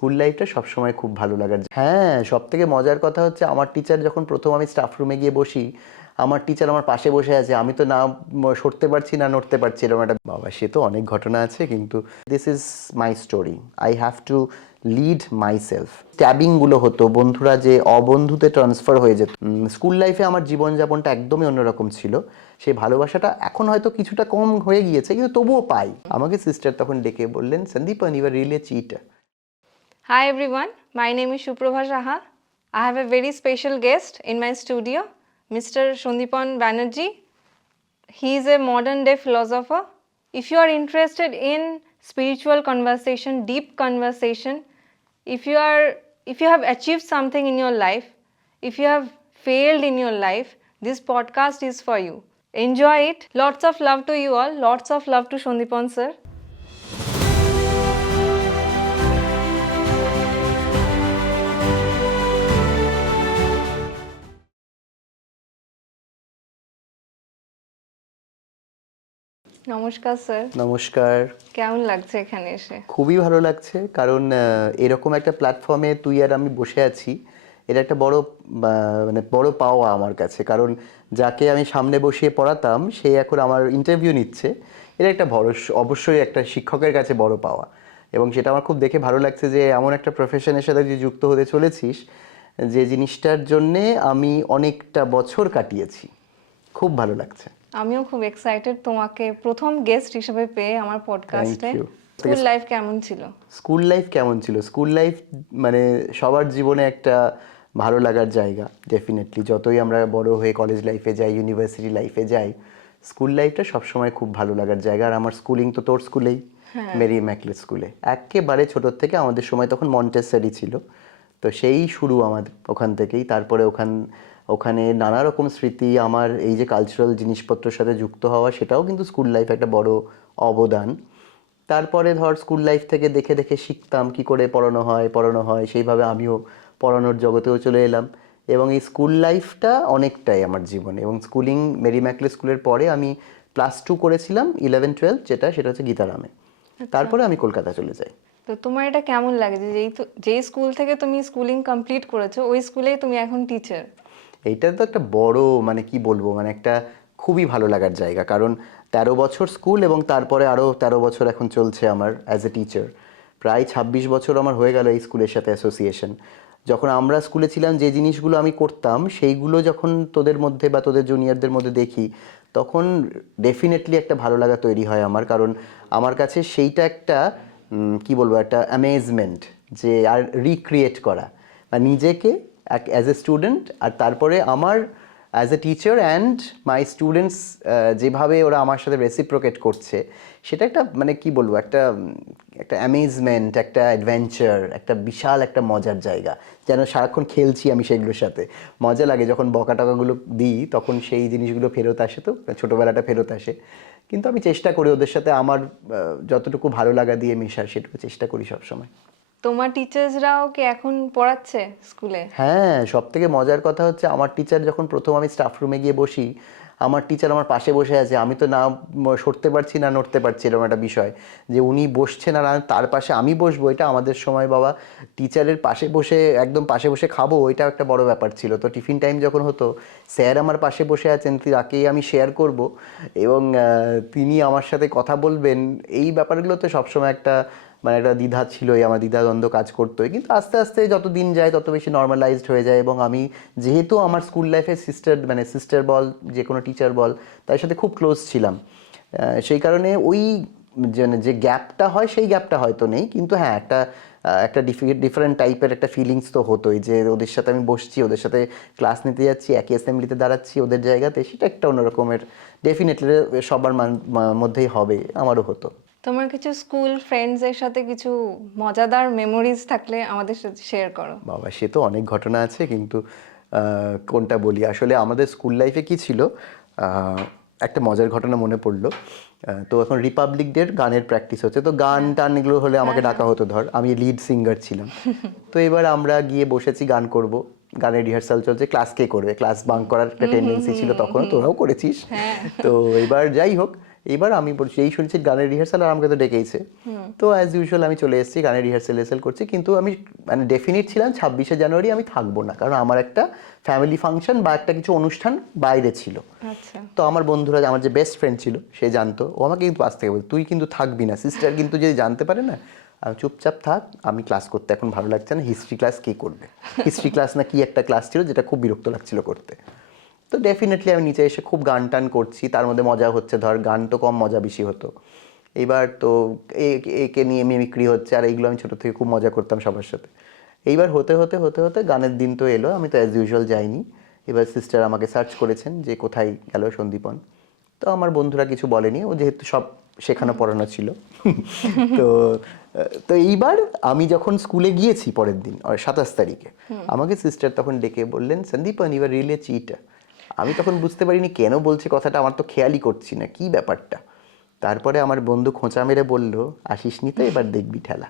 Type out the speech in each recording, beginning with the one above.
School লাইফটা সবসময় খুব ভালো লাগার। হ্যাঁ, সবথেকে মজার কথা হচ্ছে আমার টিচার যখন প্রথম আমি স্টাফ রুমে গিয়ে বসি, আমার টিচার আমার পাশে বসে আছে, আমি তো না সরতে পারছি না নড়তে পারছি, এরকম একটা বাবা, সে তো অনেক ঘটনা আছে, কিন্তু this is my story, I have to lead myself. ট্যাবিংগুলো হতো, বন্ধুরা যে অবন্ধুতে ট্রান্সফার হয়ে যেত। স্কুল লাইফে আমার জীবনযাপনটা একদমই অন্যরকম ছিল। সেই ভালোবাসাটা এখন হয়তো কিছুটা কম হয়ে গিয়েছে, কিন্তু তবুও পাই। আমাকে সিস্টার তখন ডেকে বললেন, Sandipan, you are really a cheater. Hi everyone, my name is Suprabha Saha. I have a very special guest in my studio, Mr. Sandipan Banerjee. He is a modern day philosopher. If you are interested in spiritual conversation, deep conversation, if you have achieved something in your life, if you have failed in your life, this podcast is for you. Enjoy it. Lots of love to you all. Lots of love to Sandipan sir. নমস্কার sir. নমস্কার। কেমন লাগছে এখানে এসে? খুবই ভালো লাগছে, কারণ এরকম একটা প্ল্যাটফর্মে তুই আর আমি বসে আছি, এটা একটা বড় মানে বড় পাওয়া আমার কাছে। কারণ যাকে আমি সামনে বসিয়ে পড়াতাম সে এখন আমার ইন্টারভিউ নিচ্ছে, এটা একটা বড়, অবশ্যই একটা শিক্ষকের কাছে বড় পাওয়া। এবং সেটা আমার খুব দেখে ভালো লাগছে যে এমন একটা প্রফেশনের সাথে যে যুক্ত হতে চলেছিস, যে জিনিসটার জন্যে আমি অনেকটা বছর কাটিয়েছি। খুব ভালো লাগছে। আমিও খুব এক্সাইটেড তোমাকে প্রথম গেস্ট হিসেবে পেয়ে আমার পডকাস্টে। Thank you. স্কুল লাইফ কেমন ছিল? স্কুল লাইফ কেমন ছিল? স্কুল লাইফ মানে সবার জীবনে একটা ভালো লাগার জায়গা, ডেফিনেটলি। যতই আমরা বড় হয়ে কলেজ লাইফে যাই, ইউনিভার্সিটি লাইফে যাই, স্কুল লাইফটা সবসময় খুব ভালো লাগার জায়গা। আর আমার স্কুলিং তো তোর স্কুলেই, মেরি ইম্যাকুলেট স্কুলে, একেবারে ছোটোর থেকে। আমাদের সময় তখন মন্টেসরি ছিল, তো সেই শুরু আমাদের ওখান থেকেই। তারপরে ওখানে নানা রকম স্মৃতি, আমার এই যে কালচারাল জিনিসপত্রের সাথে যুক্ত হওয়া, সেটাও কিন্তু স্কুল লাইফে একটা বড় অবদান। তারপরে ধর স্কুল লাইফ থেকে দেখে দেখে শিখতাম কি করে পড়ানো হয়, সেইভাবে আমিও পড়ানোর জগতেও চলে এলাম। এবং এই স্কুল লাইফটা অনেকটাই আমার জীবনে। এবং স্কুলিং মেরি ম্যাকলে স্কুলের পরে আমি +2 করেছিলাম, 11-12, সেটা হচ্ছে গীতারামে। তারপরে আমি কলকাতা চলে যাই। তো তোমার এটা কেমন লাগে যে যেই স্কুল থেকে তুমি স্কুলিং কমপ্লিট করেছো ওই স্কুলেই তুমি এখন টিচার? এইটা তো একটা বড়, মানে কি বলবো, মানে একটা খুবই ভালো লাগার জায়গা। কারণ 13 বছর স্কুল এবং তারপরে আরও 13 বছর এখন চলছে আমার অ্যাজ এ টিচার। প্রায় 26 বছর আমার হয়ে গেল এই স্কুলের সাথে অ্যাসোসিয়েশন। যখন আমরা স্কুলে ছিলাম যে জিনিসগুলো আমি করতাম, সেইগুলো যখন তোদের মধ্যে বা তোদের জুনিয়রদের মধ্যে দেখি, তখন ডেফিনেটলি একটা ভালো লাগা তৈরি হয় আমার। কারণ আমার কাছে সেইটা একটা কি বলবো, একটা অ্যামেজমেন্ট, যে আর রিক্রিয়েট করা বা নিজেকে অ্যাজ এ স্টুডেন্ট, আর তারপরে আমার as a teacher and my students যেভাবে ওরা আমার সাথে রেসিপ্রোকেট করছে, সেটা একটা মানে কি বলবো, একটা অ্যামেজমেন্ট, একটা অ্যাডভেঞ্চার, একটা বিশাল একটা মজার জায়গা। যেন সারাক্ষণ খেলছি আমি সেগুলোর সাথে। মজা লাগে যখন বকা টকাগুলো দিই, তখন সেই জিনিসগুলো ফেরত আসে, তো ছোটোবেলাটা ফেরত আসে। কিন্তু আমি চেষ্টা করি ওদের সাথে আমার যতটুকু ভালো লাগা দিয়ে মেশার, সেটুকু চেষ্টা করি সবসময়। তোমার টিচার্সরাও কি এখন পড়াচ্ছে স্কুলে? হ্যাঁ, সবথেকে মজার কথা হচ্ছে আমার টিচার যখন প্রথম আমি স্টাফ রুমে গিয়ে বসি, আমার টিচার আমার পাশে বসে আছে, আমি তো না সরতে পারছি না নড়তে পারছি, এরকম একটা বিষয়। যে উনি বসছেন আর তার পাশে আমি বসবো, এটা আমাদের সময় বাবা টিচারের পাশে বসে, একদম পাশে বসে খাবো, এটাও একটা বড় ব্যাপার ছিল। তো টিফিন টাইম যখন হতো, স্যার আমার পাশে বসে আছেন, তাকেই আমি শেয়ার করব এবং তিনি আমার সাথে কথা বলবেন, এই ব্যাপারগুলো তো সবসময় একটা মানে একটা দ্বিধা ছিলই, আমার দ্বিধাদ্বন্দ্ব কাজ করতোই। কিন্তু আস্তে আস্তে যত দিন যায় তত বেশি নর্মালাইজড হয়ে যায়। এবং আমি যেহেতু আমার স্কুল লাইফে সিস্টার বল, যে কোনো টিচার বল, তার সাথে খুব ক্লোজ ছিলাম, সেই কারণে ওই যে গ্যাপটা হয়, সেই গ্যাপটা হয়তো নেই, কিন্তু হ্যাঁ একটা ডিফারেন্ট টাইপের একটা ফিলিংস তো হতোই, যে ওদের সাথে আমি বসছি, ওদের সাথে ক্লাস নিতে যাচ্ছি, একই অ্যাসেম্বলিতে দাঁড়াচ্ছি ওদের জায়গাতে, সেটা একটা অন্যরকমের ডেফিনেটলি সবার মধ্যেই হবে, আমারও হতো। তোমার কিছু স্কুল ফ্রেন্ডসের সাথে কিছু মজাদার মেমোরিজ থাকলে আমাদের সাথে শেয়ার করো। বাবা, সে তো অনেক ঘটনা আছে, কিন্তু কোনটা বলি? আসলে আমাদের স্কুল লাইফে কি ছিল, একটা মজার ঘটনা মনে পড়লো। তো এখন রিপাবলিক ডের গানের প্র্যাকটিস হচ্ছে, তো গান টান এগুলো হলে আমাকে ডাকা হতো। ধর আমি লিড সিঙ্গার ছিলাম, তো এবার আমরা গিয়ে বসেছি গান করব, গানের রিহার্সাল চলছে, ক্লাস কে করবে? ক্লাস বাঙ্ক করার একটা টেন্ডেন্সি ছিল তখন, তোরাও করেছিস। তো এবার যাই হোক, এবার আমি বলছি এই শুনছি গানের রিহার্সাল আর আমাকে তো ডেকেইছে, তো অ্যাজ ইউজুয়াল আমি চলে এসেছি, গানের রিহার্সাল করছি, কিন্তু আমি মানে ডেফিনিট ছিলাম 26শে জানুয়ারি আমি থাকবো না, কারণ আমার একটা ফ্যামিলি ফাংশন বা একটা কিছু অনুষ্ঠান বাইরে ছিল। আচ্ছা। তো আমার বন্ধুরা, আমার যে বেস্ট ফ্রেন্ড ছিল সে জানতো, ও আমাকে কিন্তু আজ থেকে বলতো তুই কিন্তু থাকবি না, সিস্টার কিন্তু যদি জানতে পারে না, চুপচাপ থাক, আমি ক্লাস করতে এখন ভালো লাগছে না, হিস্ট্রি ক্লাস কে করবে, হিস্ট্রি ক্লাস না কি একটা ক্লাস ছিল যেটা খুব বিরক্ত লাগছিল করতে। তো ডেফিনেটলি আমি নিচে এসে খুব গান টান করছি, তার মধ্যে মজা হচ্ছে, ধর গান তো কম মজা বেশি হতো। এইবার তো একে নিয়ে মিমিক্রি হচ্ছে, আর এইগুলো আমি ছোটো থেকে খুব মজা করতাম সবার সাথে। এইবার হতে হতে হতে হতে গানের দিন তো এলো, আমি তো অ্যাজ ইউজুয়াল যাইনি। এবার সিস্টার আমাকে সার্চ করেছেন যে কোথায় গেল সন্দীপন। তো আমার বন্ধুরা কিছু বলেনি, ও যেহেতু সব শেখানো পড়ানো ছিল। তো তো এইবার আমি যখন স্কুলে গিয়েছি পরের দিন 27 তারিখে, আমাকে সিস্টার তখন ডেকে বললেন Sandipan you are really a cheater. আমি তখন বুঝতে পারিনি কেন বলছে কথাটা, আমার তো খেয়ালই করছি না কি ব্যাপারটা। তারপরে আমার বন্ধু খোঁচা মেরে বলল আসিসনি তো, এবার দেখবি ঠেলা।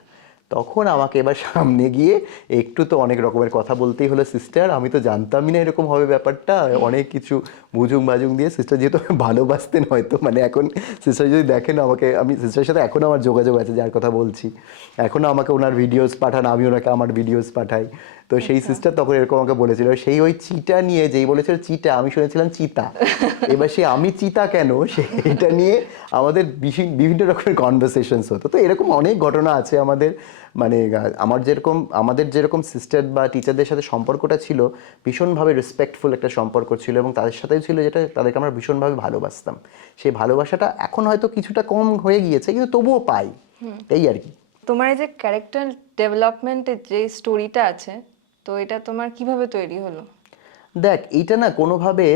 তখন আমাকে এবার সামনে গিয়ে একটু তো অনেক রকমের কথা বলতেই হলো, সিস্টার আমি তো জানতামই না এরকম হবে ব্যাপারটা, অনেক কিছু বুঝুং বাজুং দিয়ে সিস্টার যেহেতু ভালোবাসতেন হয়তো, মানে এখন সিস্টার যদি দেখেন আমাকে, আমি সিস্টারের সাথে এখনও আমার যোগাযোগ আছে যার কথা বলছি, এখনও আমাকে ওনার ভিডিওস পাঠান, আমি ওনাকে আমার ভিডিওস পাঠাই। তো সেই সিস্টার তখন এরকম আমাকে বলেছিল, সেই ওই চিটা নিয়ে, যেই বলেছিল চিটা, আমি শুনেছিলাম চিতা, এবার সে আমি চিতা কেন সেইটা নিয়ে আমাদের বিভিন্ন রকমের কনভারসেশনস হতো। তো এরকম অনেক ঘটনা আছে আমাদের, মানে আমাদের যেরকম সিস্টার বা টিচারদের সাথে সম্পর্কটা ছিল ভীষণভাবে রেসপেক্টফুল একটা সম্পর্ক ছিল, এবং তাদের সাথেও ছিল যেটা তাদেরকে আমরা ভীষণভাবে ভালোবাসতাম। সেই ভালোবাসাটা এখন হয়তো কিছুটা কম হয়ে গিয়েছে, কিন্তু তবুও পাই, এই আর কি। তোমার এই যে ক্যারেক্টার ডেভেলপমেন্টের যে স্টোরিটা আছে, তো এটা তোমার কিভাবে তৈরি হলো? দেখ, এইটা না কোনোভাবে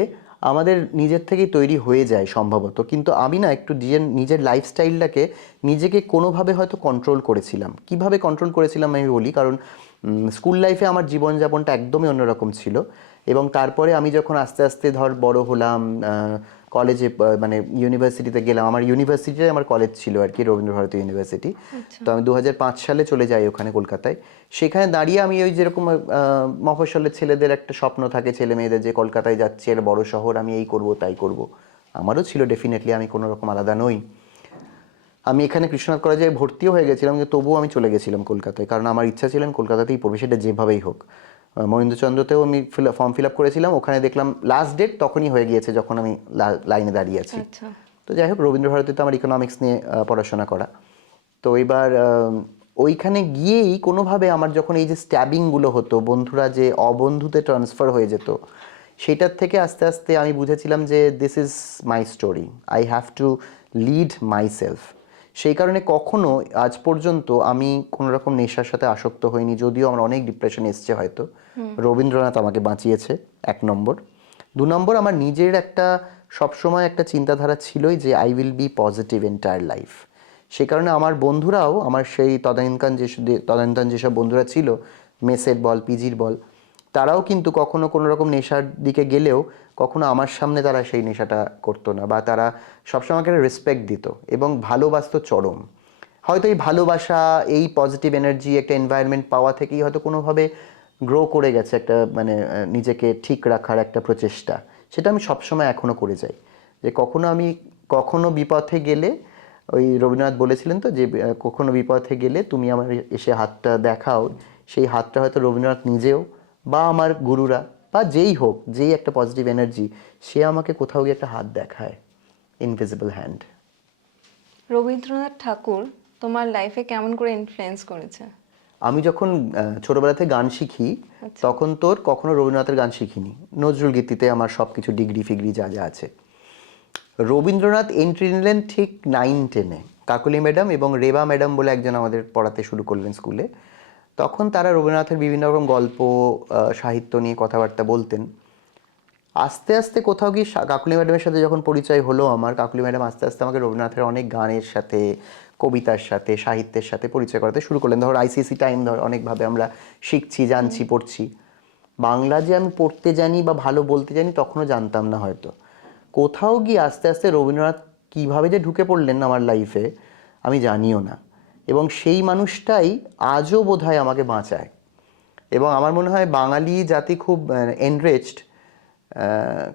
আমাদের নিজের থেকেই তৈরি হয়ে যায় সম্ভবত, কিন্তু আমি না একটু নিজের লাইফস্টাইলটাকে নিজেকে কোনোভাবে হয়তো কন্ট্রোল করেছিলাম। কিভাবে কন্ট্রোল করেছিলাম আমি বলি, কারণ স্কুল লাইফে আমার জীবনযাপনটা একদমই অন্যরকম ছিল, এবং তারপরে আমি যখন আস্তে আস্তে ধর বড় হলাম, কলেজে মানে ইউনিভার্সিটিতে গেলাম, আমার ইউনিভার্সিটিতে আমার কলেজ ছিল আর কি, রবীন্দ্রভারতী ইউনিভার্সিটি। তো আমি 2005 সালে চলে যাই ওখানে কলকাতায়। সেখানে দাঁড়িয়ে আমি ওই যেরকম মফস্বলের ছেলেদের একটা স্বপ্ন থাকে ছেলে মেয়েদের, যে কলকাতায় যাচ্ছে এর বড় শহর, আমি এই করব তাই করব, আমারও ছিল ডেফিনেটলি, আমি কোনো রকম আলাদা নই। আমি এখানে কৃষ্ণনাথ কলেজে ভর্তিও হয়ে গেছিলাম, কিন্তু তবুও আমি চলে গেছিলাম কলকাতায়, কারণ আমার ইচ্ছা ছিল আমি কলকাতাতেই পড়বি, সেটা যেভাবেই হোক। মহেন্দ্রচন্দ্রতেও আমি ফর্ম ফিল আপ করেছিলাম, ওখানে দেখলাম লাস্ট ডেট তখনই হয়ে গিয়েছে যখন আমি লাইনে দাঁড়িয়ে আছি। আচ্ছা। তো যাই হোক, রবীন্দ্রভারতীতে আমার ইকোনমিক্স নিয়ে পড়াশোনা করা। তো এবার ওইখানে গিয়েই কোনোভাবে আমার যখন এই যে স্ট্যাবিংগুলো হতো, বন্ধুরা যে অবন্ধুতে ট্রান্সফার হয়ে যেত, সেটার থেকে আস্তে আস্তে আমি বুঝেছিলাম যে this is my story, I have to lead my self. সেই কারণে কখনো আজ পর্যন্ত আমি কোনো রকম নেশার সাথে আসক্ত হইনি, যদিও আমার অনেক ডিপ্রেশন এসছে হয়তো। রবীন্দ্রনাথ আমাকে বাঁচিয়েছে 1 নম্বর। 2 নম্বর, আমার নিজের একটা সবসময় একটা চিন্তাধারা ছিলই যে I will be positive entire life. সেই কারণে আমার বন্ধুরাও, আমার সেই তদানীন্তন যেসব বন্ধুরা ছিল, মেসের বল পিজির বল, তারাও কিন্তু কখনো কোনো রকম নেশার দিকে গেলেও কখনো আমার সামনে তারা সেই নেশাটা করতো না, বা তারা সবসময় আমাকে একটা রেসপেক্ট দিত এবং ভালোবাসতো চরম। হয়তো এই ভালোবাসা, এই পজিটিভ এনার্জি, একটা এনভায়রনমেন্ট পাওয়া থেকেই হয়তো কোনোভাবে গ্রো করে গেছে একটা, মানে নিজেকে ঠিক রাখার একটা প্রচেষ্টা। সেটা আমি সবসময় এখনও করে যাই, যে কখনো বিপথে গেলে, ওই রবীন্দ্রনাথ বলেছিলেন তো যে কখনো বিপথে গেলে তুমি আমার এসে হাতটা দেখাও, সেই হাতটা হয়তো রবীন্দ্রনাথ নিজেও বা আমার গুরুরা বা যেই হোক, যেই একটা পজিটিভ এনার্জি, সে আমাকে কোথাও গিয়ে একটা হাত দেখায়, ইনভিজিবল হ্যান্ড। রবীন্দ্রনাথ ঠাকুর তোমার লাইফে কেমন করে ইনফ্লুয়েন্স করেছে? আমি যখন ছোটবেলা থেকে গান শিখি, তখন তোর কখনো রবীন্দ্রনাথের গান শিখিনি, নজরুল গীতিতে আমার সব কিছু ডিগ্রি ফিগ্রি যা যা আছে। রবীন্দ্রনাথ এন্ট্রি নিলেন ঠিক 9-10-এ, কাকলি ম্যাডাম এবং রেবা ম্যাডাম বলে একজন আমাদের পড়াতে শুরু করলেন স্কুলে। তখন তারা রবীন্দ্রনাথের বিভিন্ন রকম গল্প, সাহিত্য নিয়ে কথাবার্তা বলতেন। আস্তে আস্তে কোথাও গিয়ে কাকলি ম্যাডামের সাথে যখন পরিচয় হলো আমার, কাকলি ম্যাডাম আস্তে আস্তে আমাকে রবীন্দ্রনাথের অনেক গানের সাথে, কবিতার সাথে, সাহিত্যের সাথে পরিচয় করাতে শুরু করলেন। ধর আইসিএসসি টাইম, ধর অনেকভাবে আমরা শিখছি, জানছি, পড়ছি। বাংলা যে আমি পড়তে জানি বা ভালো বলতে জানি তখনও জানতাম না হয়তো। কোথাও গিয়ে আস্তে আস্তে রবীন্দ্রনাথ কীভাবে যে ঢুকে পড়লেন আমার লাইফে আমি জানিও না, এবং সেই মানুষটাই আজও বোধহয় আমাকে বাঁচায়। এবং আমার মনে হয় বাঙালি জাতি খুব এনরিচড,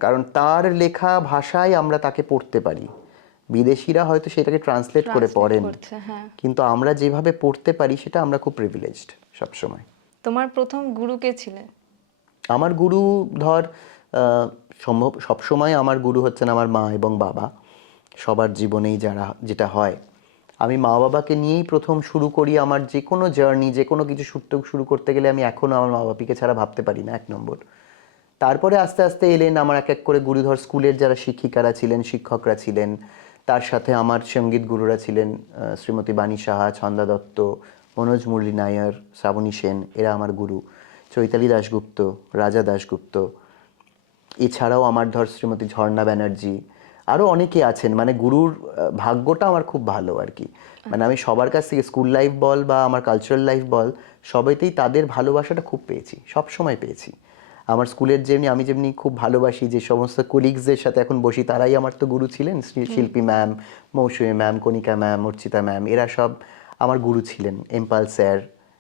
কারণ তার লেখা ভাষায় আমরা তাকে পড়তে পারি। বিদেশিরা হয়তো সেটাকে ট্রান্সলেট করে পড়েন, করছে, হ্যাঁ। কিন্তু আমরা যেভাবে পড়তে পারি সেটা আমরা খুব প্রিভিলেজড সবসময়। তোমার প্রথম গুরু কে ছিলে? আমার গুরু ধর সম্ভব সবসময় আমার গুরু হচ্ছেন আমার মা এবং বাবা, সবার জীবনেই যারা যেটা হয়। আমি মা বাবাকে নিয়েই প্রথম শুরু করি আমার যে কোনো জার্নি, যে কোনো কিছু শুরু করতে গেলে আমি এখনও আমার মা বাবাকে ছাড়া ভাবতে পারি না, 1 নম্বর। তারপরে আস্তে আস্তে এলেন আমার এক এক করে গুরুধর, স্কুলের যারা শিক্ষিকারা ছিলেন, শিক্ষকরা ছিলেন, তার সাথে আমার সঙ্গীত গুরুরা ছিলেন শ্রীমতী বাণী সাহা, ছন্দা দত্ত, মনোজ মুরলী নায়ার, শ্রাবণী সেন, এরা আমার গুরু। চৈতালি দাশগুপ্ত, রাজা দাশগুপ্ত, এছাড়াও আমার ধর শ্রীমতী ঝর্ণা ব্যানার্জি, আরও অনেকে আছেন। মানে গুরুর ভাগ্যটা আমার খুব ভালো আর কি। মানে আমি সবার কাছ থেকে স্কুল লাইফ বল বা আমার কালচারাল লাইফ বল, সবাইতেই তাদের ভালোবাসাটা খুব পেয়েছি, সব সময় পেয়েছি। আমার স্কুলের আমি যেমনি খুব ভালোবাসি যে সমস্ত কলিগসদের সাথে এখন বসি, তারাই আমার তো গুরু ছিলেন। শিল্পী ম্যাম, মৌসুমী ম্যাম, কণিকা ম্যাম, অর্চিতা ম্যাম, এরা সব আমার গুরু ছিলেন। এমপাল স্যার,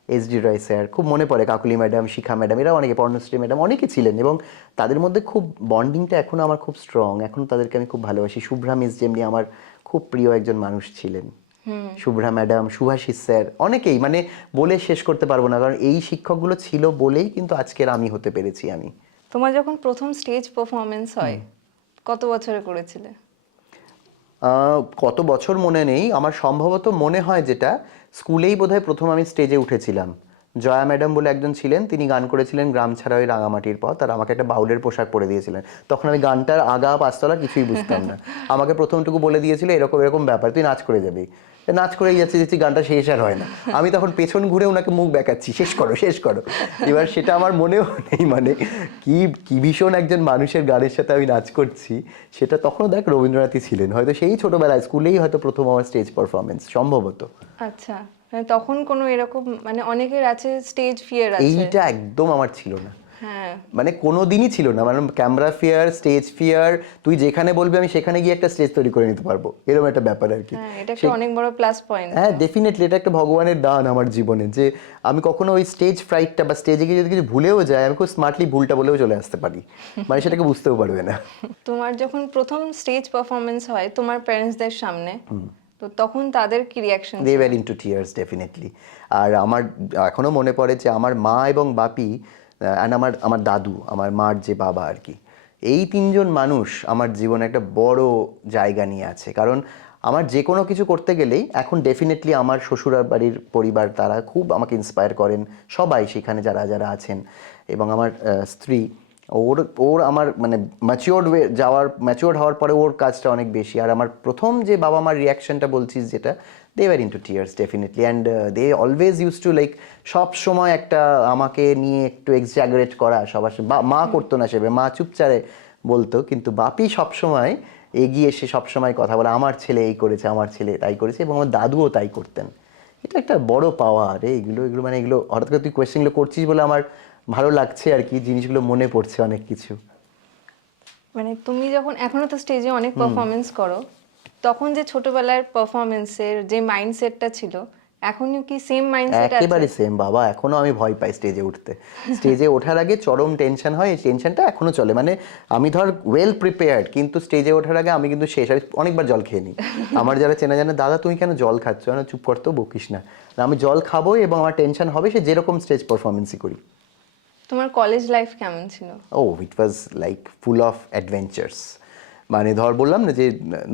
SD রায় স্যার, খুব মনে পড়ে, কাকুলি ম্যাডাম, শিখা ম্যাডাম, এরা অনেকে, পর্ণশ্রী ম্যাডাম, অনেকে ছিলেন। এবং তাদের মধ্যে খুব বন্ডিংটা এখনও আমার খুব স্ট্রং, এখন তাদেরকে আমি খুব ভালোবাসি। শুভ্রা মিস যেমনি আমার খুব প্রিয় একজন মানুষ ছিলেন, শুভ্রা ম্যাডাম, সুভাষিস স্যার, অনেকেই, মানে বলে শেষ করতে পারবো না, কারণ এই শিক্ষকগুলো ছিল বলেই কিন্তু আজকের আমি হতে পেরেছি আমি। তোমার যখন প্রথম স্টেজ পারফরমেন্স হয় কত বছরে করেছিলে? কত বছর মনে নেই আমার, সম্ভবত মনে হয় যেটা স্কুলেই বোধহয় প্রথম আমি স্টেজে উঠেছিলাম। জয়া ম্যাডাম বলে একজন ছিলেন, তিনি গান করেছিলেন গ্রাম ছাড়া ওই রাঙামাটির পথ, আর আমাকে একটা বাউলের পোশাক পরে দিয়েছিলেন। তখন আমি গানটার আগা পাঁচতলা কিছুই বুঝতাম না। আমাকে প্রথমটুকু বলে দিয়েছিল এরকম এরকম ব্যাপার, তুই নাচ করে যাবি। নাচ করেই যাচ্ছি, গানটা শেষ আর হয় না। আমি তখন পেছন ঘুরে ওনাকে মুখ বেঁকাচ্ছি, শেষ করো শেষ করো। এবার সেটা আমার মনেও নেই, মানে কি ভীষণ একজন মানুষের গানের সাথে আমি নাচ করছি। সেটা তখনও দেখ রবীন্দ্রনাথই ছিলেন, হয়তো সেই ছোটবেলায় স্কুলেই হয়তো প্রথম আমার স্টেজ পারফরমেন্স সম্ভবত। আচ্ছা, মানে তখন কোনো এরকম, মানে অনেকের আছে স্টেজ ফিয়ার আছে। এইটা একদম আমার ছিল না, হ্যাঁ, মানে কোনো দিনই ছিল না। মানে ক্যামেরা ফিয়ার, স্টেজ ফিয়ার, তুই যেখানে বলবি আমি সেখানে গিয়ে একটা স্টেজ তৈরি করে নিতে পারবো, এরকম একটা ব্যাপার আর কি। হ্যাঁ, এটা একটা অনেক বড় প্লাস পয়েন্ট। হ্যাঁ, ডেফিনেটলি এটা একটা ভগবানের দান আমার জীবনে, যে আমি কখনো ওই স্টেজ ফ্রাইটটা বা স্টেজে গিয়ে যদি কিছু ভুলেও যাই, আমি খুব স্মার্টলি ভুলটা বলেও চলে আসতে পারি, মানে সেটাকে বুঝতেও পারবে না। তোমার যখন প্রথম স্টেজ পারফরমেন্স হয় তোমার প্যারেন্টসদের সামনে, তো তখন তাদের কি reaction? They were into tears definitely. আর আমার এখনও মনে পড়ে যে আমার মা এবং বাপি অ্যান্ড আমার দাদু, আমার মার যে বাবা আর কি, এই তিনজন মানুষ আমার জীবনে একটা বড় জায়গা নিয়ে আছে। কারণ আমার যে কোনো কিছু করতে গেলেই এখন ডেফিনেটলি আমার শ্বশুর বাড়ির পরিবার তারা খুব আমাকে ইন্সপায়ার করেন, সবাই সেখানে যারা যারা আছেন। এবং আমার স্ত্রী, ওর আমার মানে ম্যাচিওর্ড হওয়ার পরে ওর কাজটা অনেক বেশি। আর আমার প্রথম যে বাবা মার রিয়াকশনটা বলছিস যেটা, they were into tears definitely. And they always use to like সব সময় একটা আমাকে নিয়ে একটু এক্সাজারেট করা সবার সাথে। মা করতো না সেভাবে, মা চুপচারে বলতো, কিন্তু বাপি সবসময় এগিয়ে এসে সবসময় কথা বলে, আমার ছেলে এই করেছে, আমার ছেলে তাই করেছে। এবং আমার দাদুও তাই করতেন। এটা একটা বড় পাওয়া রে, এগুলো মানে এগুলো হঠাৎ করে তুই কোয়েশ্চেনগুলো করছিস বলে আমার ভালো লাগছে আর কি, জিনিসগুলো মনে পড়ছে অনেক কিছু। মানে তুমি যখন এখনো তো স্টেজে অনেক পারফরমেন্স করো, তখন যে ছোটবেলার পারফরমেন্সের যে মাইন্ডসেটটা ছিল, এখনো কি সেম মাইন্ডসেট আছে? একেবারে সেম বাবা, এখনো আমি ভয় পাই স্টেজে উঠতে। স্টেজে ওঠার আগে চরম টেনশন হয়, এই টেনশনটা এখনো চলে। মানে আমি ধর ওয়েল প্রিপেয়ার্ড, কিন্তু স্টেজে ওঠার আগে আমি কিন্তু শেষ, আমি অনেকবার জল খেয়ে নিই। আমার যারা চেনা জানে, দাদা তুমি কেন জল খাচ্ছ, না চুপ করতেও বকিস না, আমি জল খাবো এবং আমার টেনশন হবে সে যেরকম স্টেজ পারফরমেন্সই করি। তোমার কলেজ লাইফ কেমন ছিল? It was like full of adventures. মানে ধর বললাম না যে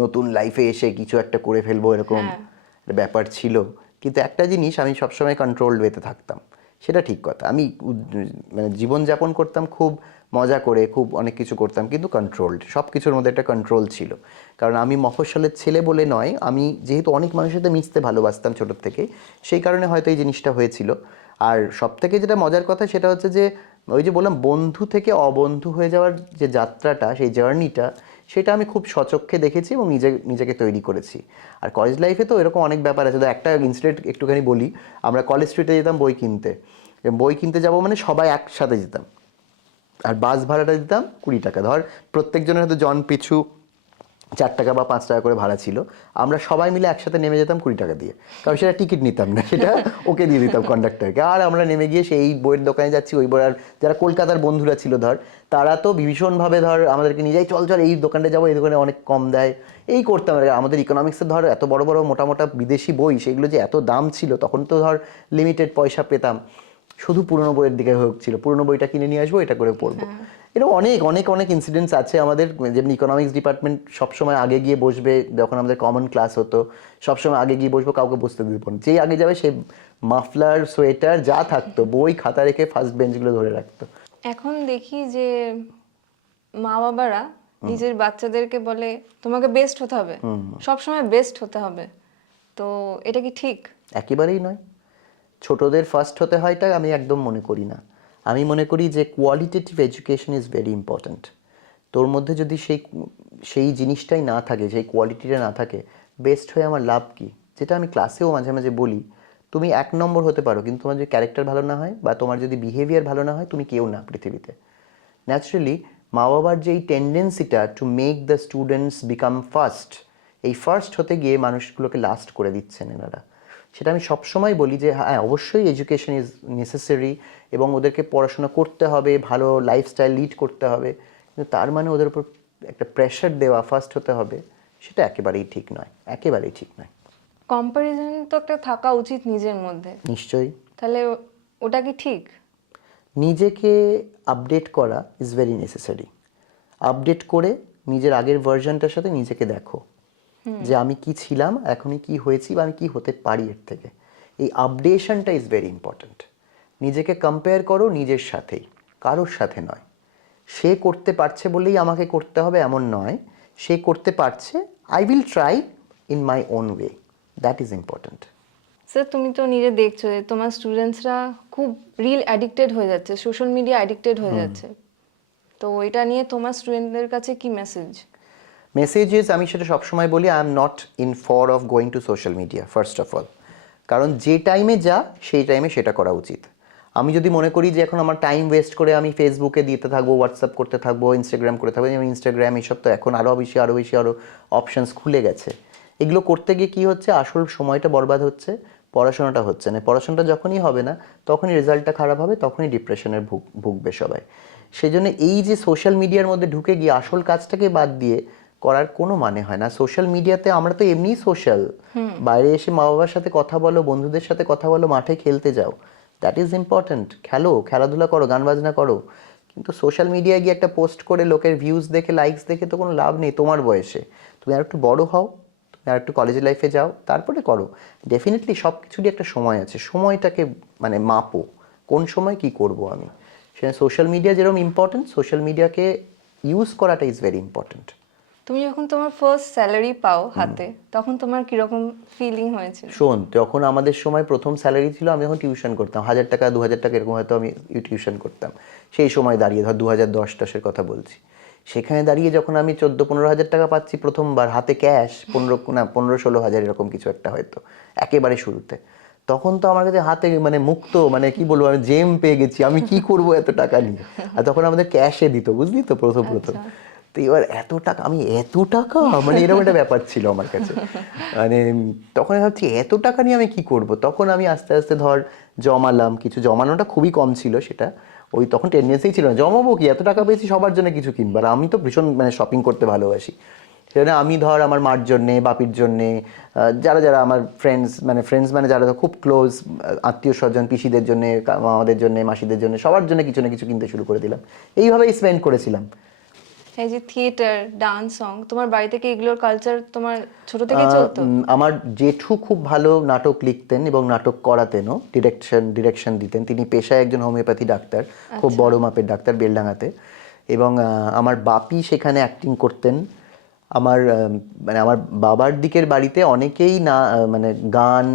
নতুন লাইফে এসে কিছু একটা করে ফেলবো, এরকম একটা ব্যাপার ছিল। কিন্তু একটা জিনিস, আমি সবসময় কন্ট্রোলড ওয়েতে থাকতাম, সেটা ঠিক কথা। আমি মানে জীবনযাপন করতাম খুব মজা করে, খুব অনেক কিছু করতাম, কিন্তু কন্ট্রোলড, সব কিছুর মধ্যে একটা কন্ট্রোল ছিল। কারণ আমি মফস্বলের ছেলে বলে নয়, আমি যেহেতু অনেক মানুষের সাথে মিশতে ভালোবাসতাম ছোটোর থেকে, সেই কারণে হয়তো এই জিনিসটা হয়েছিল। আর সব থেকে যেটা মজার কথা সেটা হচ্ছে যে ওই যে বললাম বন্ধু থেকে অবন্ধু হয়ে যাওয়ার যে যাত্রাটা, সেই জার্নিটা, সেটা আমি খুব সচক্ষে দেখেছি এবং নিজেকে তৈরি করেছি। আর কলেজ লাইফে তো এরকম অনেক ব্যাপার আছে। তো একটা ইনসিডেন্ট একটুখানি বলি। আমরা কলেজ স্ট্রিটে যেতাম বই কিনতে যাবো, মানে সবাই একসাথে যেতাম। আর বাস ভাড়াটা দিতাম 20 টাকা, ধর প্রত্যেকজনের হয়তো জন পিছু 4 টাকা বা 5 টাকা করে ভাড়া ছিল, আমরা সবাই মিলে একসাথে নেমে যেতাম 20 টাকা দিয়ে, কারণ সেটা টিকিট নিতাম না, সেটা ওকে দিয়ে দিতাম কন্ডাক্টরকে। আর আমরা নেমে গিয়ে সেই বইয়ের দোকানে যাচ্ছি, ওই বই। আর যারা কলকাতার বন্ধুরা ছিল ধর, তারা তো ভীষণভাবে ধর আমাদেরকে নিয়ে যাই, চল চল এই দোকানটা যাবো, এই দোকানে অনেক কম দেয়, এই করতাম। আর আমাদের ইকোনমিক্সের ধর এত বড় বড় মোটা মোটা বিদেশি বই, সেগুলো যে এত দাম ছিল, তখন তো ধর লিমিটেড পয়সা পেতাম, শুধু পুরনো বইয়ের দিকে হচ্ছিল, পুরনো বইটা কিনে নিয়ে আসবো, এটা করে পড়বো। এরকম অনেক অনেক অনেক ইনসিডেন্টস আছে আমাদের। যেমনি ইকোনমিক্স ডিপার্টমেন্ট সবসময় আগে গিয়ে বসবে, যখন আমাদের কমন ক্লাস হতো সবসময় আগে গিয়ে বসবো, কাউকে বসতে দিত না, যেই আগে যাবে সে মাফলার সোয়েটার যা থাকতো, বই খাতা রেখে ফার্স্ট বেঞ্চগুলো ধরে রাখতো। এখন দেখি যে মা বাবারা নিজের বাচ্চাদেরকে বলে তোমাকে বেস্ট হতে হবে, সবসময় বেস্ট হতে হবে, তো এটা কি ঠিক? একেবারেই নয়। ছোটদের ফার্স্ট হতে হয়টা আমি একদম মনে করি না। আমি মনে করি যে qualitative education is very important. তোর মধ্যে যদি সেই জিনিসটাই না থাকে, সেই কোয়ালিটিটা না থাকে, বেস্ট হয়ে আমার লাভ কি? যেটা আমি ক্লাসেও মাঝে মাঝে বলি, তুমি 1 নম্বর হতে পারো, কিন্তু তোমার যদি ক্যারেক্টার ভালো না হয় বা তোমার যদি বিহেভিয়ার ভালো না হয়, তুমি কেউ না পৃথিবীতে। ন্যাচারালি মা বাবার যে এই টেন্ডেন্সিটা to make the students become first, এই ফার্স্ট হতে গিয়ে মানুষগুলোকে লাস্ট করে দিচ্ছেন এনারা। সেটা আমি সবসময় বলি যে হ্যাঁ, অবশ্যই এডুকেশন ইজ নেসেসারি এবং ওদেরকে পড়াশোনা করতে হবে, ভালো লাইফস্টাইল লিড করতে হবে, কিন্তু তার মানে ওদের উপর একটা প্রেশার দেওয়া ফার্স্ট হতে হবে, সেটা একেবারেই ঠিক নয়, একেবারেই ঠিক নয়। কম্প্যারিজন তো একটা থাকা উচিত নিজের মধ্যে, নিশ্চয়ই। তাহলে ওটা কি ঠিক? নিজেকে আপডেট করা ইজ ভেরি নেসেসারি। আপডেট করে নিজের আগের ভার্সনটার সাথে নিজেকে দেখো যে আমি কি ছিলাম, এখনই কি হয়েছি, বা আমি কি হতে পারি এর থেকে। এই আপডেশনটা ইজ ভেরি ইম্পর্ট্যান্ট। নিজেকে কম্পেয়ার করো নিজের সাথেই, কারোর সাথে নয়। সে করতে পারছে বলেই আমাকে করতে হবে এমন নয়, সে করতে পারছে, I will try in my own way, that is important. Sir তুমি তো নিজে দেখছো যে তোমার স্টুডেন্টসরা খুব রিল অ্যাডিক্টেড হয়ে যাচ্ছে, সোশ্যাল মিডিয়া অ্যাডিক্টেড হয়ে যাচ্ছে, তো এটা নিয়ে তোমার স্টুডেন্টদের কাছে কি মেসেজ? মেসেজেস আমি সেটা সবসময় বলি, I am not in for of going to social media first of all. কারণ যে টাইমে যা সেই টাইমে সেটা করা উচিত। আমি যদি মনে করি যে এখন আমার টাইম ওয়েস্ট করে আমি ফেসবুকে দিতে থাকবো, হোয়াটসঅ্যাপ করতে থাকবো, ইনস্টাগ্রাম করে থাকবো, যেমন ইনস্টাগ্রাম এইসব তো এখন আরও বেশি অপশানস খুলে গেছে, এগুলো করতে গিয়ে কী হচ্ছে, আসল সময়টা বরবাদ হচ্ছে, পড়াশোনাটা হচ্ছে না। পড়াশোনাটা যখনই হবে না, তখনই রেজাল্টটা খারাপ হবে, তখনই ডিপ্রেশনের ভুগবে সবাই। সেই জন্য এই যে সোশ্যাল মিডিয়ার মধ্যে ঢুকে গিয়ে আসল কাজটাকে বাদ দিয়ে করার কোনো মানে হয় না। সোশ্যাল মিডিয়াতে আমরা তো এমনিই সোশ্যাল, বাইরে এসে মা বাবার সাথে কথা বলো, বন্ধুদের সাথে কথা বলো, মাঠে খেলতে যাও, দ্যাট ইজ ইম্পর্ট্যান্ট। খেলাধুলা করো, গান বাজনা করো, কিন্তু সোশ্যাল মিডিয়ায় গিয়ে একটা পোস্ট করে লোকের ভিউজ দেখে, লাইকস দেখে তো কোনো লাভ নেই তোমার বয়সে। তুমি আর একটু বড় হও, তুমি আর একটু কলেজ লাইফে যাও, তারপরে করো। ডেফিনেটলি সব কিছুরই একটা সময় আছে, সময়টাকে মানে মাপো, কোন সময় কি করব আমি। সেটা সোশ্যাল মিডিয়া যেরকম ইম্পর্ট্যান্ট, সোশ্যাল মিডিয়াকে ইউজ করাটা ইজ ভেরি ইম্পর্ট্যান্ট। তুমি যখন তোমার ফার্স্ট স্যালারি পাও হাতে, তখন তোমার কিরকম ফিলিং হয়েছিল? শোন, যখন আমাদের সময় প্রথম স্যালারি ছিল, আমি যখন টিউশন করতাম, 1000 টাকা 2000 টাকা এরকম হয়তো আমি টিউশন করতাম সেই সময় দাঁড়িয়ে, ধর 2010-10 কথা বলছি। সেখানে দাঁড়িয়ে যখন আমি 14-15 হাজার টাকা পাচ্ছি প্রথমবার হাতে ক্যাশ, 15-16 হাজার এরকম কিছু একটা হয়তো একেবারে শুরুতে, তখন তো আমার কাছে হাতে মানে মুক্ত, মানে কি বলবো, আমি জেম পেয়ে গেছি, আমি কি করব এত টাকা নিয়ে। আর তখন আমাদের ক্যাশে দিত, বুঝলি তো, প্রথম তো এবার আমি এত টাকা, মানে এরকম একটা ব্যাপার ছিল আমার কাছে। মানে তখন আমি ভাবছি এত টাকা নিয়ে আমি কি করব। তখন আমি আস্তে আস্তে ধর জমালাম, কিছু জমানোটা খুবই কম ছিল, সেটা ওই তখন টেন্ডেন্সি ছিল না, জমাবো কি, এত টাকা পেয়েছি সবার জন্য কিছু কিনবার। আমি তো ভীষণ মানে শপিং করতে ভালোবাসি, সেখানে আমি ধর আমার মার জন্যে, বাপির জন্যে, যারা যারা আমার ফ্রেন্ডস মানে যারা খুব ক্লোজ আত্মীয় স্বজন, পিসিদের জন্যে, মামাদের জন্যে, মাসিদের জন্যে, সবার জন্য কিছু না কিছু কিনতে শুরু করে দিলাম। এইভাবেই স্পেন্ড করেছিলাম। এই যে থিয়েটার, ডান্স, সং, তোমার বাড়ি থেকে এগুলোর কালচার তোমার ছোট থেকেই চলতো? আমার জেঠু খুব ভালো নাটক লিখতেন এবং নাটক করাতেনও, ডিরেকশন দিতেন। তিনি পেশায় একজন হোমিওপ্যাথি ডাক্তার, খুব বড় মাপের ডাক্তার, বেলডাঙাতে। এবং আমার বাপি সেখানে অ্যাক্টিং করতেন। আমার বাবার দিকের বাড়িতে অনেকেই মানে গান,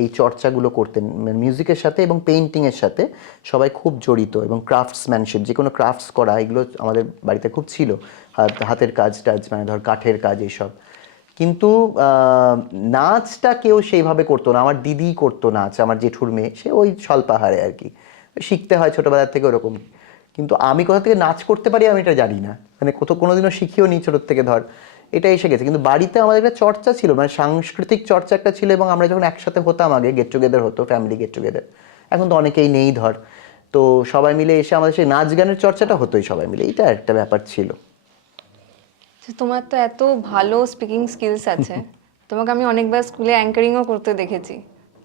এই চর্চাগুলো করতেন, মানে মিউজিকের সাথে এবং পেইন্টিংয়ের সাথে সবাই খুব জড়িত, এবং ক্রাফটসম্যানশিপ, যে কোনো ক্রাফটস করা, এগুলো আমাদের বাড়িতে খুব ছিল, হাতের কাজ মানে ধর কাঠের কাজ এইসব। কিন্তু নাচটা কেউ সেইভাবে করতো না। আমার দিদি করতো নাচ, আমার জেঠুর মেয়ে, সে ওই স্বল্পাহারে আর কি, শিখতে হয় ছোটোবেলার থেকে ওরকম। কিন্তু আমি কোথা থেকে নাচ করতে পারি আমি এটা জানি না, মানে কোনোদিনও শিখিও নি ছোটোর থেকে ধর। এটা এসে গেছে। কিন্তু বাড়িতে আমাদের একটা চর্চা ছিল, মানে সাংস্কৃতিক চর্চা একটা ছিল, এবং আমরা যখন একসাথে হতাম, আগে গেট টুগেদার হতো, ফ্যামিলি গেট টুগেদার, এখন তো অনেকেই নেই ধর, তো সবাই মিলে এসে আমাদের সেই নাচ গানের চর্চাটা হতোই সবাই মিলে, এটা একটা ব্যাপার ছিল। তো তোমার তো এত ভালো স্পিকিং স্কিলস আছে, তোমাকে আমি অনেকবার স্কুলে অ্যাঙ্কারিংও করতে দেখেছি।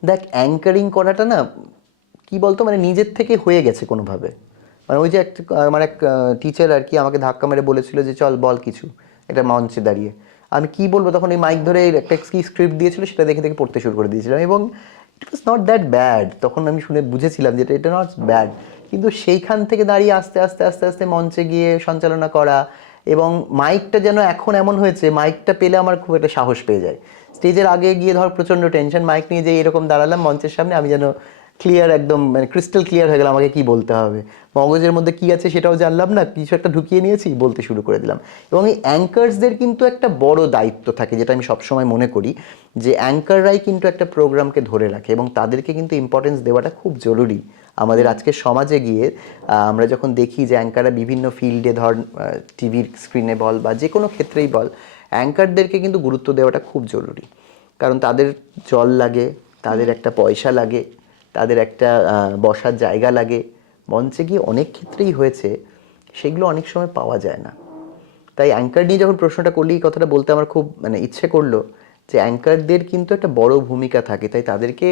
দেখ, অ্যাঙ্কারিং করাটা না কি বলতো, মানে নিজের থেকে হয়ে গেছে কোনোভাবে। মানে ওই যে একটা আমার এক টিচার আর কি আমাকে ধাক্কা মেরে বলেছিল যে চল বল কিছু একটা মঞ্চে দাঁড়িয়ে। আমি কি বলবো, তখন এই মাইক ধরে একটা কি স্ক্রিপ্ট দিয়েছিল সেটা দেখে দেখে পড়তে শুরু করে দিয়েছিলাম, এবং ইট ওয়াজ নট দ্যাট ব্যাড। তখন আমি শুনে বুঝেছিলাম যে এটা নট ব্যাড, কিন্তু সেইখান থেকে দাঁড়িয়ে আস্তে আস্তে আস্তে আস্তে মঞ্চে গিয়ে সঞ্চালনা করা, এবং মাইকটা যেন এখন এমন হয়েছে, মাইকটা পেলে আমার খুব একটা সাহস পেয়ে যায়। স্টেজের আগে গিয়ে ধর প্রচণ্ড টেনশন, মাইক নিয়ে যে এরকম দাঁড়ালাম মঞ্চের সামনে, আমি যেন ক্লিয়ার, একদম মানে ক্রিস্টাল ক্লিয়ার হয়ে গেল আমাকে কি বলতে হবে, মগজের মধ্যে কি আছে সেটাও জানলাম না, কিছু একটা ঢুকিয়ে নিয়েছি, বলতে শুরু করে দিলাম। এবং এই অ্যাঙ্কার্সদের কিন্তু একটা বড় দায়িত্ব থাকে, যেটা আমি সবসময় মনে করি, যে অ্যাঙ্কাররাই কিন্তু একটা প্রোগ্রামকে ধরে রাখে, এবং তাদেরকে কিন্তু ইম্পর্টেন্স দেওয়াটা খুব জরুরি। আমাদের আজকের সমাজে গিয়ে আমরা যখন দেখি যে অ্যাঙ্কাররা বিভিন্ন ফিল্ডে, ধর টিভির স্ক্রিনে বল বা যে কোনো ক্ষেত্রেই বল, অ্যাঙ্কারদেরকে কিন্তু গুরুত্ব দেওয়াটা খুব জরুরি। কারণ তাদের জল লাগে, তাদের একটা পয়সা লাগে, তাদের একটা বসার জায়গা লাগে। মঞ্চে গিয়ে অনেক ক্ষেত্রেই হয়েছে, সেগুলো অনেক সময় পাওয়া যায় না। তাই অ্যাঙ্কার নিয়ে যখন প্রশ্নটা করলি, এই কথাটা বলতে আমার খুব মানে ইচ্ছে করলো, যে অ্যাঙ্কারদের কিন্তু একটা বড় ভূমিকা থাকে, তাই তাদেরকে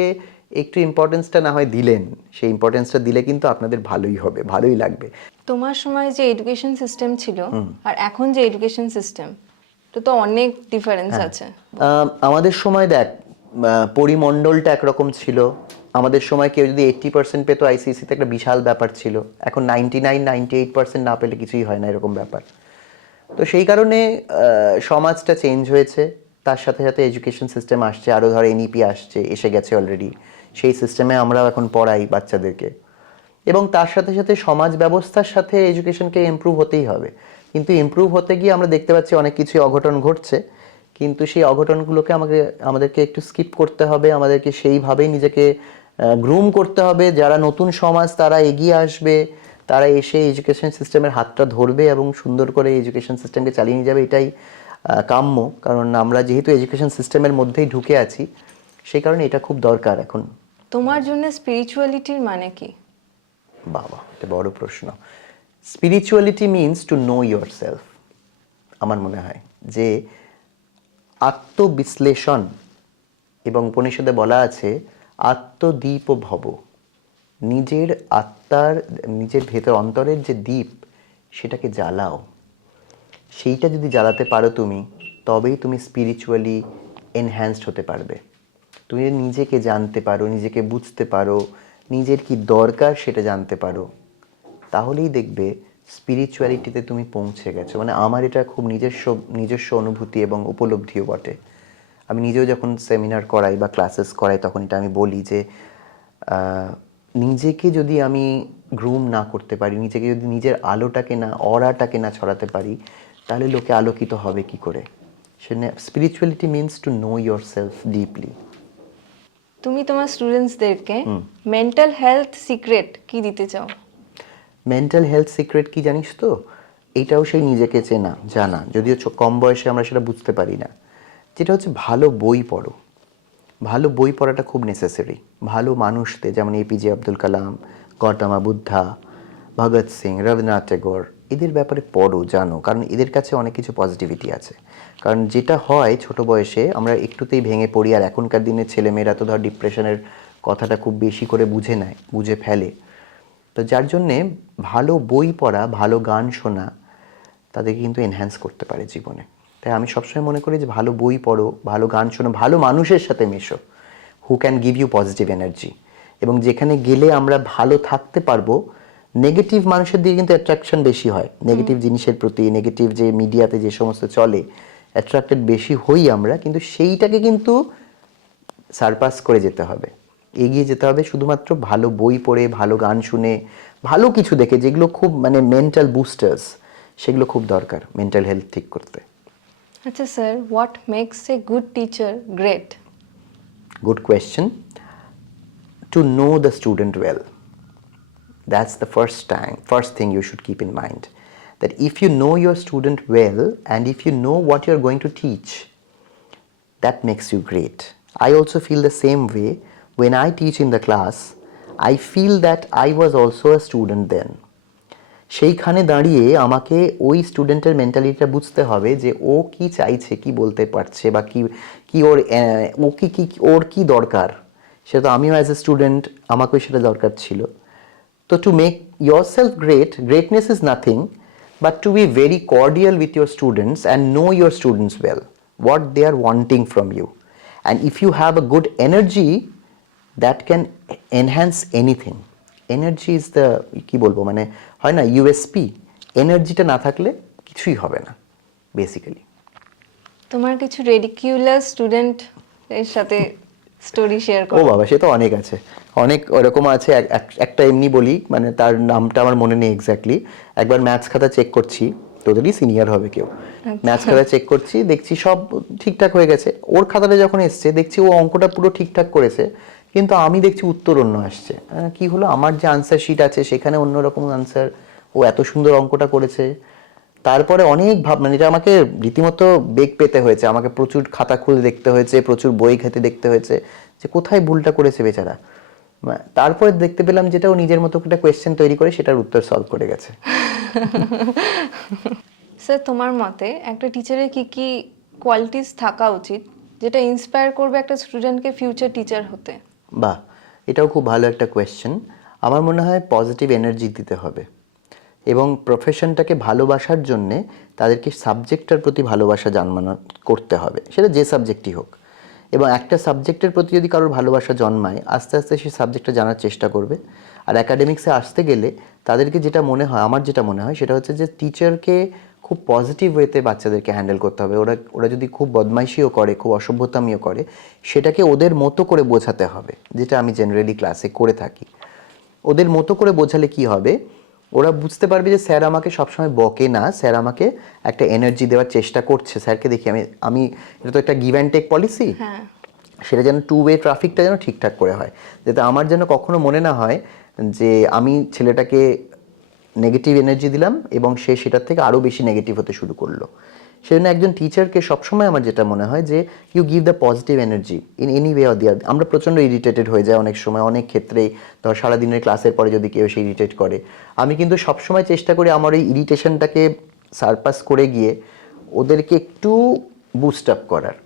একটু ইম্পর্টেন্সটা না হয় দিলেন, সেই ইম্পর্টেন্সটা দিলে কিন্তু আপনাদের ভালোই হবে, ভালোই লাগবে। তোমার সময় যে এডুকেশন সিস্টেম ছিল আর এখন যে এডুকেশন সিস্টেম, তো তো অনেক ডিফারেন্স আছে। আমাদের সময় দেখ, পরিমণ্ডলটা একরকম ছিল। আমাদের সময় কেউ যদি 80% পেতো আইসিএসসিতে একটা বিশাল ব্যাপার ছিল, এখন 99-98% না পেলে কিছুই হয় না, এরকম ব্যাপার। তো সেই কারণে সমাজটা চেঞ্জ হয়েছে, তার সাথে সাথে এডুকেশন সিস্টেম আসছে, আরও ধর এনইপি আসছে, এসে গেছে অলরেডি, সেই সিস্টেমে আমরাও এখন পড়াই বাচ্চাদেরকে। এবং তার সাথে সাথে সমাজ ব্যবস্থার সাথে এডুকেশনকে ইমপ্রুভ হতেই হবে, কিন্তু ইমপ্রুভ হতে গিয়ে আমরা দেখতে পাচ্ছি অনেক কিছুই অঘটন ঘটছে, কিন্তু সেই অঘটনগুলোকে আমাদেরকে একটু স্কিপ করতে হবে, আমাদেরকে সেইভাবেই নিজেকে গ্রুম করতে হবে। যারা নতুন সমাজ, তারা এগিয়ে আসবে, তারা এসে এডুকেশন সিস্টেমের হাতটা ধরবে এবং সুন্দর করে এডুকেশন সিস্টেমকে চালিয়ে নিয়ে যাবে, এটাই কাম্য। কারণ আমরা যেহেতু এডুকেশন সিস্টেমের মধ্যেই ঢুকে আছি, সেই কারণে এটা খুব দরকার এখন। তোমার জন্য স্পিরিচুয়ালিটির মানে কি? বাবা, এটা বড় প্রশ্ন। Spirituality means to know your self. আমার মনে হয় যে আত্মবিশ্লেষণ, এবং উপনিষদে বলা আছে আত্মদীপ ভব, নিজের আত্মার, নিজের ভেতর অন্তরের যে দ্বীপ, সেটাকে জ্বালাও। সেইটা যদি জ্বালাতে পারো তুমি, তবেই তুমি স্পিরিচুয়ালি এনহ্যান্সড হতে পারবে। তুমি নিজেকে জানতে পারো, নিজেকে বুঝতে পারো, নিজের কি দরকার সেটা জানতে পারো, তাহলেই দেখবে স্পিরিচুয়ালিটিতে তুমি পৌঁছে গেছো। মানে আমার এটা খুব নিজস্ব অনুভূতি এবং উপলব্ধিও বটে। আমি নিজেও যখন সেমিনার করাই বা ক্লাসেস করাই, তখন এটা আমি বলি যে নিজেকে যদি আমি গ্রুম না করতে পারি, নিজেকে যদি নিজের আলোটাকে না, অরাটাকে না ছড়াতে পারি, তাহলে লোকে আলোকিত হবে কি করে? Spirituality means to know your self deeply. তুমি তোমার স্টুডেন্টসদেরকে মেন্টাল হেলথ সিক্রেট কি দিতে চাও? মেন্টাল হেলথ সিক্রেট কি জানিস তো? এটাও সেই নিজেকে চেনা জানা, যদিও কম বয়সে আমরা সেটা বুঝতে পারি না। যেটা হচ্ছে ভালো বই পড়ো। ভালো বই পড়াটা খুব নেসেসারি। ভালো মানুষদের, যেমন এপিজে আব্দুল কালাম, গৌতম বুদ্ধা, ভগৎ সিং, রবীন্দ্রনাথ ঠাকুর, এদের ব্যাপারে পড়ো, জানো, কারণ এদের কাছে অনেক কিছু পজিটিভিটি আছে। কারণ যেটা হয় ছোট বয়সে আমরা একটুতেই ভেঙে পড়ি, আর এখনকার দিনের ছেলেমেয়েরা তো ধর ডিপ্রেশনের কথাটা খুব বেশি করে বুঝে ফেলে। তো যার জন্যে ভালো বই পড়া, ভালো গান শোনা তাদেরকে কিন্তু এনহ্যান্স করতে পারে জীবনে। তাই আমি সবসময় মনে করি যে ভালো বই পড়ো, ভালো গান শোনো, ভালো মানুষের সাথে মেশো, who can give you positive energy. এবং যেখানে গেলে আমরা ভালো থাকতে পারবো, নেগেটিভ মানুষের দিকে কিন্তু অ্যাট্রাকশন বেশি হয়, নেগেটিভ জিনিসের প্রতি, নেগেটিভ যে মিডিয়াতে যে সমস্ত চলে, অ্যাট্রাক্টেড বেশি হই আমরা, কিন্তু সেইটাকে কিন্তু সারপাস করে যেতে হবে, এগিয়ে যেতে হবে শুধুমাত্র ভালো বই পড়ে, ভালো গান শুনে, ভালো কিছু দেখে, যেগুলো খুব মানে মেন্টাল বুস্টার্স, সেগুলো খুব দরকার মেন্টাল হেলথ ঠিক করতে। আচ্ছা sir, what makes a good teacher great? Good question. To know the student well. That's the first thing you should keep in mind. that if you know your student well and if you know what you're going to teach, that makes you great. I also feel the same way when I teach in the class. I feel that I was also a student then. সেইখানে দাঁড়িয়ে আমাকে ওই স্টুডেন্টের মেন্টালিটিটা বুঝতে হবে যে ও কি চাইছে, কি বলতে পারছে, বা কি কি ওর ও কি ওর কি দরকার, সেটা তো আমিও অ্যাজ এ স্টুডেন্ট আমাকেও সেটা দরকার ছিল। তো to make yourself great, greatness is nothing but to be very cordial with your students and know your students well, what they are wanting from you. And if you have a good energy, that can enhance anything. Energy is the কি বলবো, মানে হয় না USP, এনার্জিটা না থাকলে কিছুই হবে না বেসিক্যালি। তোমার কিছু রেডিকিউলাস স্টুডেন্ট এর সাথে স্টোরি শেয়ার ও করো। বাবা, সে তো অনেক আছে, অনেক ওরকম আছে। একটা এমনি বলি, মানে তার নামটা আমার মনে নেই এক্স্যাক্টলি। একবার ম্যাথস খাতা চেক করছি, তোদেরই সিনিয়র হবে কেউ, ম্যাথস খাতা চেক করছি, দেখছি সব ঠিকঠাক হয়ে গেছে। ওর খাতাটা যখন এসছে দেখছি ও অঙ্কটা পুরো ঠিকঠাক করেছে, কিন্তু আমি দেখছি উত্তর অন্য আসছে। কি হলো, আমার যে আনসার শিট আছে সেখানে অন্যরকম আনসার, ও এত সুন্দর অঙ্কটা করেছে। তারপরে অনেক মানে এটা আমাকে রীতিমতো বেগ পেতে হয়েছে, আমাকে প্রচুর খাতা খুলে দেখতে হয়েছে, প্রচুর বই খেতে দেখতে হয়েছে যে কোথায় ভুলটা করেছে বেচারা। তারপরে দেখতে পেলাম যেটা ও নিজের মতো একটা কোয়েশ্চেন তৈরি করে সেটার উত্তর সলভ করে গেছে। স্যার, তোমার মতে একটা টিচারের কি কি কোয়ালিটিস থাকা উচিত যেটা ইন্সপায়ার করবে একটা স্টুডেন্টকে ফিউচার টিচার হতে? বাহ, এটাও খুব ভালো একটা কোয়েশ্চেন। আমার মনে হয় পজিটিভ এনার্জি দিতে হবে এবং প্রফেশনটাকে ভালোবাসার জন্যে তাদেরকে সাবজেক্টটার প্রতি ভালোবাসা জন্মানো করতে হবে, সেটা যে সাবজেক্টই হোক। এবং একটা সাবজেক্টের প্রতি যদি কারোর ভালোবাসা জন্মায়, আস্তে আস্তে সেই সাবজেক্টটা জানার চেষ্টা করবে। আর অ্যাকাডেমিক্সে আসতে গেলে তাদেরকে যেটা মনে হয়, আমার যেটা মনে হয় সেটা হচ্ছে যে টিচারকে খুব পজিটিভ ওয়েতে বাচ্চাদেরকে হ্যান্ডেল করতে হবে। ওরা যদি খুব বদমাইশিও করে, খুব অসভ্যতামিও করে, সেটাকে ওদের মতো করে বোঝাতে হবে, যেটা আমি জেনারেলি ক্লাসে করে থাকি। ওদের মতো করে বোঝালে কি হবে, ওরা বুঝতে পারবে যে স্যার আমাকে সবসময় বকে না, স্যার আমাকে একটা এনার্জি দেওয়ার চেষ্টা করছে। স্যারকে দেখি আমি এটা তো একটা গিভ অ্যান্ড টেক পলিসি, সেটা যেন টু ওয়ে ট্রাফিকটা যেন ঠিকঠাক করে হয়, যাতে আমার যেন কখনো মনে না হয় যে আমি ছেলেটাকে নেগেটিভ এনার্জি দিলাম এবং সে সেটার থেকে আরও বেশি নেগেটিভ হতে শুরু করলো। সেজন্য একজন টিচারকে সবসময় আমার যেটা মনে হয় যে you give the positive energy in any way or the other. আমরা প্রচণ্ড ইরিটেটেড হয়ে যায় অনেক সময়, অনেক ক্ষেত্রেই। ধর সারাদিনের ক্লাসের পরে যদি কেউ সে ইরিটেট করে, আমি কিন্তু সবসময় চেষ্টা করি আমার এই ইরিটেশনটাকে সারপাস করে গিয়ে ওদেরকে একটু বুস্ট আপ করার।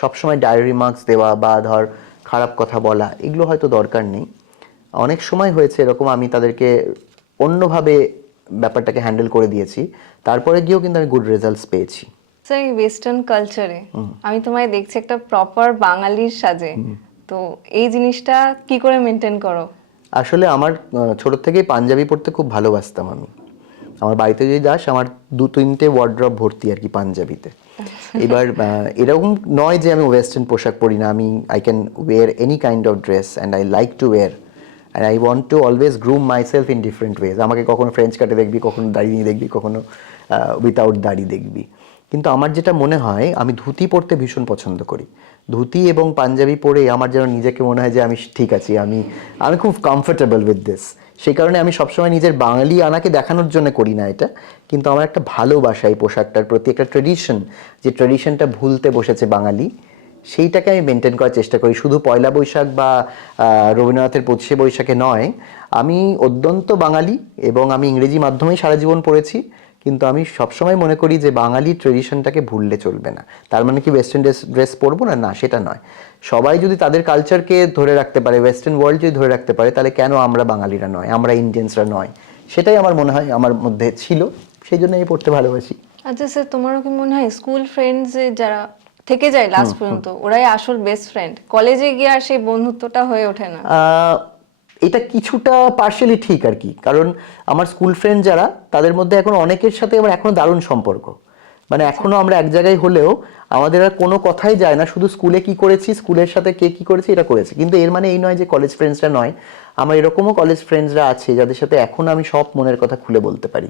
সবসময় ডায়েরি মার্কস দেওয়া বা ধর খারাপ কথা বলা, এগুলো হয়তো দরকার নেই। অনেক সময় হয়েছে এরকম, আমি তাদেরকে অন্যভাবে ব্যাপারটাকে হ্যান্ডেল করে দিয়েছি, তারপরে গিয়েও কিন্তু আমি গুড রেজাল্টস পেয়েছি। স্যার, এই ওয়েস্টার্ন কালচারে আমি তোমায় দেখছি একটা প্রপার বাঙালির সাজে, তো এই জিনিসটা কি করে মেনটেন করো? আসলে আমার ছোট থেকেই পাঞ্জাবি পরতে খুব ভালোবাসতাম আমি। আমার বাড়িতে যদি যাস, আমার 2-3টে ওয়ার্ড্রব ভর্তি আর কি পাঞ্জাবিতে। এবার এরকম নয় যে আমি ওয়েস্টার্ন পোশাক পরি না, আমি I can wear any kind of dress and I like to wear and I want to always groom myself in different ways. আমাকে কখনো ফ্রেঞ্চ কাটে দেখবি, কখনো দাড়ি নিয়ে দেখবি, কখনো উইথাউট দাড়ি দেখবি। কিন্তু আমার যেটা মনে হয়, আমি ধুতি পরতে ভীষণ পছন্দ করি। ধুতি এবং পাঞ্জাবি পরে আমার যেন নিজেকে মনে হয় যে আমি ঠিক আছি, আমি খুব কমফোর্টেবল উইথ দিস। সেই কারণে আমি সবসময় নিজের বাঙালি আনাকে দেখানোর জন্য করি না এটা, কিন্তু আমার একটা ভালোবাসা এই পোশাকটার প্রতি, একটা ট্রেডিশন, যে ট্রেডিশনটা ভুলতে বসেছে বাঙালি, সেইটাকে আমি মেনটেন করার চেষ্টা করি। শুধু পয়লা বৈশাখ বা রবীন্দ্রনাথের 25শে বৈশাখে নয়, আমি অত্যন্ত বাঙালি এবং আমি ইংরেজি মাধ্যমেই সারা জীবন পড়েছি, কিন্তু আমি সবসময় মনে করি যে বাঙালি ট্রেডিশনটাকে ভুললে চলবে না। তার মানে কি ওয়েস্টার্ন ড্রেস পরবো না, না সেটা নয়। সবাই যদি তাদের কালচারকে ধরে রাখতে পারে, ওয়েস্টার্ন ওয়ার্ল্ড যদি ধরে রাখতে পারে, তাহলে কেন আমরা বাঙালিরা নয়, আমরা ইন্ডিয়ানসরা নয়? সেটাই আমার মনে হয় আমার মধ্যে ছিল, সেই জন্য আমি পড়তে ভালোবাসি। আচ্ছা স্যার, তোমারও কি মনে হয় স্কুল ফ্রেন্ডস যারা থেকে যায় লাস্ট পর্যন্ত, ওরাই আসল বেস্ট ফ্রেন্ড? কলেজে গিয়ে আর সেই বন্ধুত্বটা হয়ে ওঠে না? এটা কিছুটা পার্শিয়ালি ঠিক আর কি, কারণ আমার স্কুল ফ্রেন্ড যারা, তাদের মধ্যে এখন অনেকের সাথে আমার এখনো দারুণ সম্পর্ক। মানে এখনো আমরা এক জায়গায় হলেও আমাদের আর কোনো কথাই যায় না, শুধু স্কুলে কি করেছি, স্কুলের সাথে কে কি করেছে এটা করেছে। কিন্তু এর মানে এই নয় যে কলেজ ফ্রেন্ডসরা নয়, আমার এরকমও কলেজ ফ্রেন্ডসরা আছে যাদের সাথে এখন আমি সব মনের কথা খুলে বলতে পারি।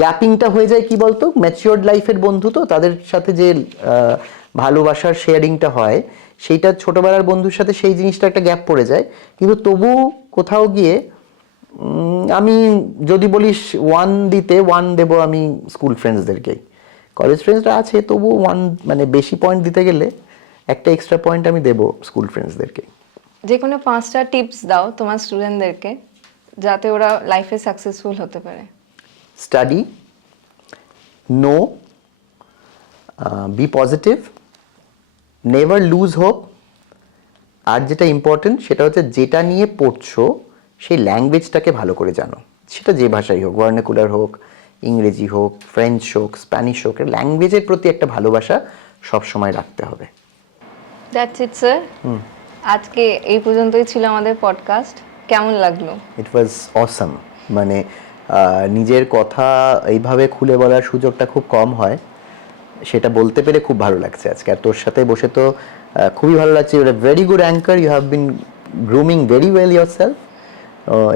গ্যাপিংটা হয়ে যায় কি বলতো, ম্যাচিওরড লাইফের বন্ধু, তো তাদের সাথে যে ভালোবাসার শেয়ারিংটা হয়, সেইটা ছোটবেলার বন্ধুর সাথে সেই জিনিসটা একটা গ্যাপ পড়ে যায়। কিন্তু তবু কোথাও গিয়ে আমি যদি বলিস 1 দিতে 1 দেবো আমি স্কুল ফ্রেন্ডসদেরকেই। কলেজ ফ্রেন্ডসরা আছে তবু 1 মানে বেশি পয়েন্ট দিতে গেলে একটা এক্সট্রা পয়েন্ট আমি দেবো স্কুল ফ্রেন্ডসদেরকেই। যে কোনো 5টা টিপস দাও তোমার স্টুডেন্টদেরকে যাতে ওরা লাইফে সাকসেসফুল হতে পারে। Study, no, be positive, never lose hope, আর যেটা ইম্পর্টেন্ট সেটা হচ্ছে যেটা নিয়ে পড়ছো সেই ল্যাঙ্গুয়েজটাকে ভালো করে জানো, সেটা যে ভাষাই হোক, ভার্নাকুলার হোক, ইংরেজি হোক, ফ্রেঞ্চ হোক, স্প্যানিশ হোক, ল্যাঙ্গুয়েজের প্রতি একটা ভালোবাসা সবসময় রাখতে হবে। That's it sir. আজকে এই পর্যন্তই ছিল আমাদের পডকাস্ট। কেমন লাগলো? ইট ওয়াজ অসাম। মানে নিজের কথা এইভাবে খুলে বলার সুযোগটা খুব কম হয়, সেটা বলতে পেরে খুব ভালো লাগছে আজকে। আর তোর সাথে বসে তো খুবই ভালো লাগছে। You are a very good anchor, you have been grooming very well yourself.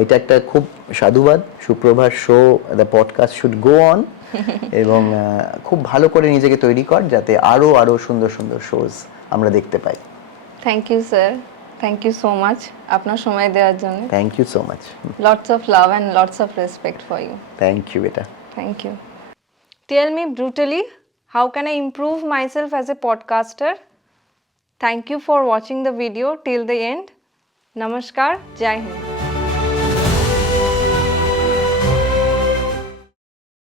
এটা একটা খুব সাধুবাদ। সুপ্রভার show, the podcast should go on. এবং খুব ভালো করে নিজেকে তৈরি কর যাতে আরও আরও সুন্দর সুন্দর শোজ আমরা দেখতে পাই। Thank you sir, thank you so much আপনার সময় দেওয়ার জন্য। Thank you so much. Lots of love and lots of respect for you. Thank you বেটা। Thank you. Tell me brutally, how can I improve myself as a podcaster? Thank you for watching the video till the end. Namaskar, Jai Hind.